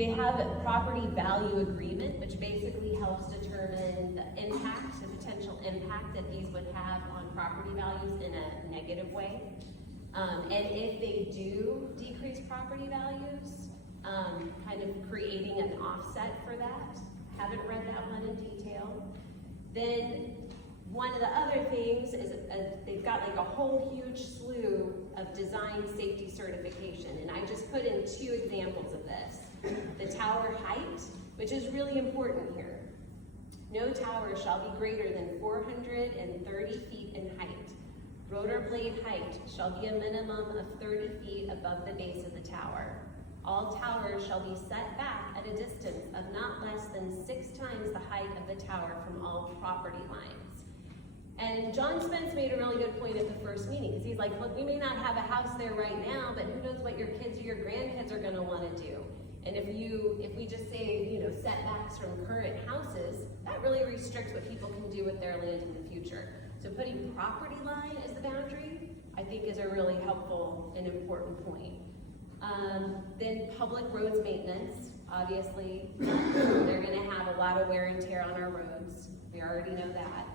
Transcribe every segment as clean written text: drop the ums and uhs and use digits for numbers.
They have a property value agreement, which basically helps determine the impact, the potential impact that these would have on property values in a negative way. And if they do decrease property values, kind of creating an offset for that. Haven't read that one in detail. Then one of the other things is they've got like a whole huge slew of design safety certification, and I just put in 2 examples of this. The tower height, which is really important here. No tower shall be greater than 430 feet in height. Rotor blade height shall be a minimum of 30 feet above the base of the tower. All towers shall be set back at a distance of not less than 6 times the height of the tower from all property lines. And John Spence made a really good point at the first meeting, because he's like, look, we may not have a house there right now, but who knows what your kids or your grandkids are going to want to do. And if we just say, you know, setbacks from current houses, that really restricts what people can do with their land in the future. So putting property line as the boundary, I think, is a really helpful and important point. Then public roads maintenance, obviously, they're going to have a lot of wear and tear on our roads. We already know that.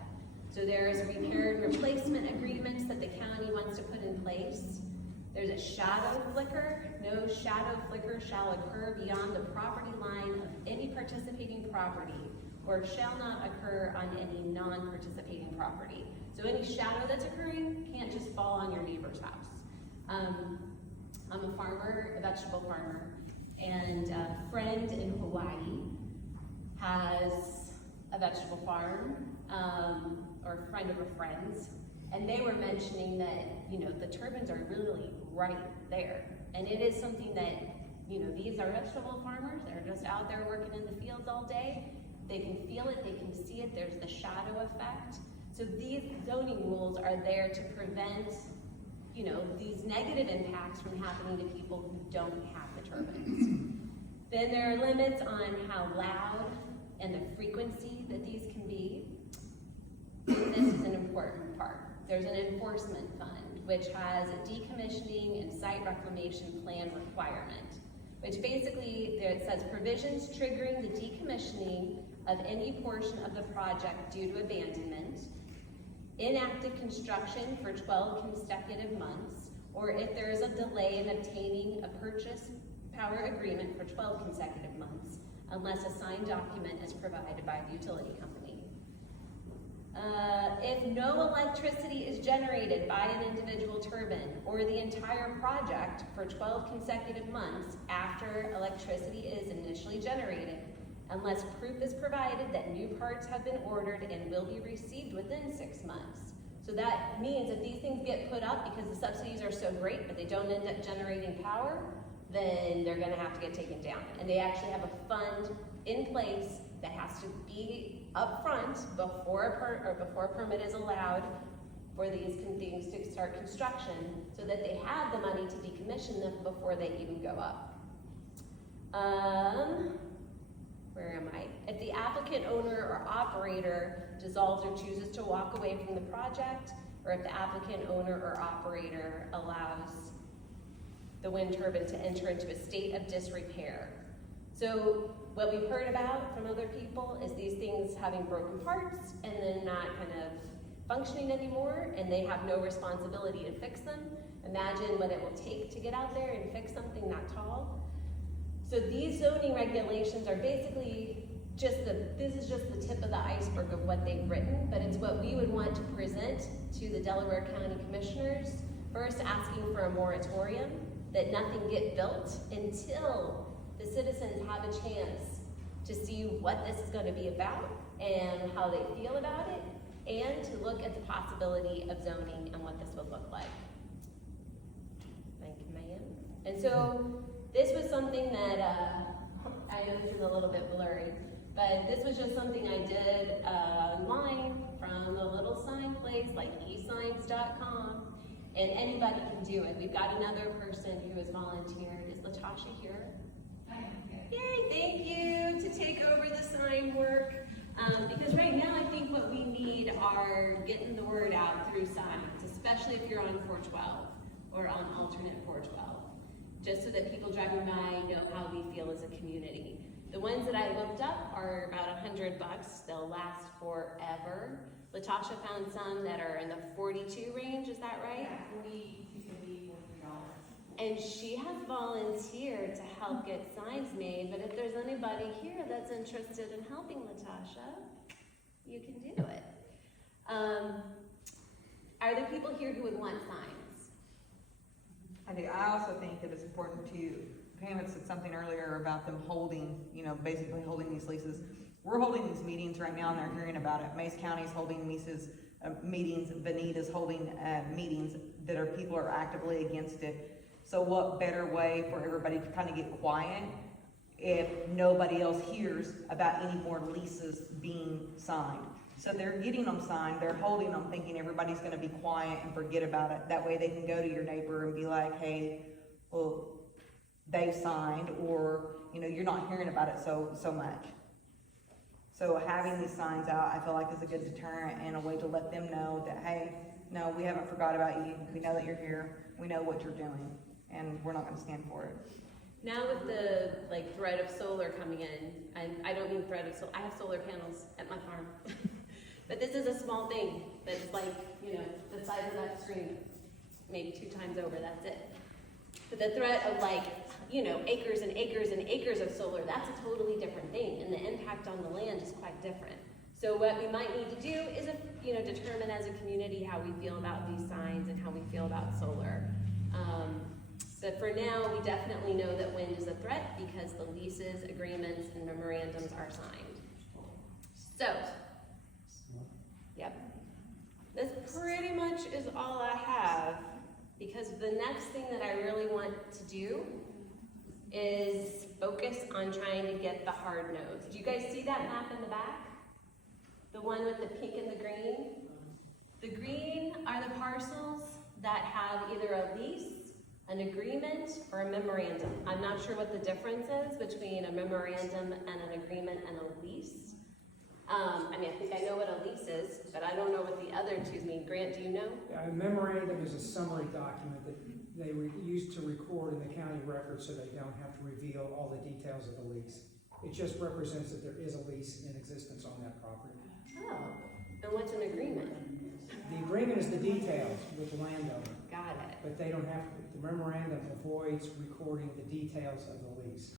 So there's repair and replacement agreements that the county wants to put in place. There's a shadow flicker. No shadow flicker shall occur beyond the property line of any participating property, or shall not occur on any non-participating property. So any shadow that's occurring can't just fall on your neighbor's house. I'm a farmer, a vegetable farmer, and a friend in Hawaii has a vegetable farm, or a friend of a friend's, and they were mentioning that, you know, the turbines are really right there. And it is something that, you know, these are vegetable farmers that are just out there working in the fields all day. They can feel it, they can see it, there's the shadow effect. So these zoning rules are there to prevent, you know, these negative impacts from happening to people who don't have the turbines. Then there are limits on how loud and the frequency that these can be. And this is an important part. There's an enforcement fund, which has a decommissioning and site reclamation plan requirement, which basically, there it says provisions triggering the decommissioning of any portion of the project due to abandonment, inactive construction for 12 consecutive months, or if there is a delay in obtaining a purchase power agreement for 12 consecutive months, unless a signed document is provided by the utility company. If no electricity is generated by an individual turbine or the entire project for 12 consecutive months after electricity is initially generated, unless proof is provided that new parts have been ordered and will be received within 6 months. So that means if these things get put up because the subsidies are so great but they don't end up generating power, then they're going to have to get taken down. And they actually have a fund in place that has to be up front before a permit is allowed for these things to start construction, so that they have the money to decommission them before they even go up. Where am I? If the applicant, owner, or operator dissolves or chooses to walk away from the project, or if the applicant, owner, or operator allows the wind turbine to enter into a state of disrepair. So what we've heard about from other people is these things having broken parts and then not kind of functioning anymore, and they have no responsibility to fix them. Imagine what it will take to get out there and fix something that tall. So these zoning regulations are basically this is just the tip of the iceberg of what they've written, but it's what we would want to present to the Delaware County Commissioners, first asking for a moratorium, that nothing get built until the citizens have a chance to see what this is going to be about and how they feel about it, and to look at the possibility of zoning and what this would look like. Thank you, ma'am. And so this was something that, I know this is a little bit blurry, but this was just something I did online from a little sign place like esigns.com, and anybody can do it. We've got another person who has volunteered. Is Latasha here? Yay, thank you, to take over the sign work. Because right now I think what we need are getting the word out through signs, especially if you're on 412 or on alternate 412. just so that people driving by know how we feel as a community. The ones that I looked up are about $100. They'll last forever. Latasha found some that are in the 42 range, is that right? Yeah, 40 to $40. And she has volunteered to help get signs made, but if there's anybody here that's interested in helping Latasha, you can do it. Are there people here who would want signs? I do. I also think that it's important to, Pam had said something earlier about them holding, basically holding these leases. We're holding these meetings right now and they're hearing about it. Mace County's holding meetings, Veneta's holding meetings that are, people are actively against it. So what better way for everybody to kind of get quiet if nobody else hears about any more leases being signed? So they're getting them signed, they're holding them thinking everybody's gonna be quiet and forget about it. That way they can go to your neighbor and be like, hey, well, they've signed, or, you're not hearing about it so much. So having these signs out, I feel like is a good deterrent and a way to let them know that, hey, no, we haven't forgot about you. We know that you're here. We know what you're doing, and we're not gonna stand for it. Now with the threat of solar coming in, and I don't mean threat of solar, I have solar panels at my farm. But this is a small thing that's the size of that screen, maybe 2 times over, that's it. But the threat of acres and acres and acres of solar, that's a totally different thing, and the impact on the land is quite different. So what we might need to do is, determine as a community how we feel about these signs and how we feel about solar. But for now, we definitely know that wind is a threat because the leases, agreements, and memorandums are signed. So, yep. This pretty much is all I have, because the next thing that I really want to do is focus on trying to get the hard nodes. Do you guys see that map in the back? The one with the pink and the green? The green are the parcels that have either a lease, an agreement, or a memorandum. I'm not sure what the difference is between a memorandum and an agreement and a lease. I think I know what a lease is, but I don't know what the other two mean. Grant, do you know? Yeah, a memorandum is a summary document that they use to record in the county record so they don't have to reveal all the details of the lease. It just represents that there is a lease in existence on that property. Oh, and what's an agreement? The agreement is the details with the landowner, Got it. but they don't have to, the memorandum avoids recording the details of the lease.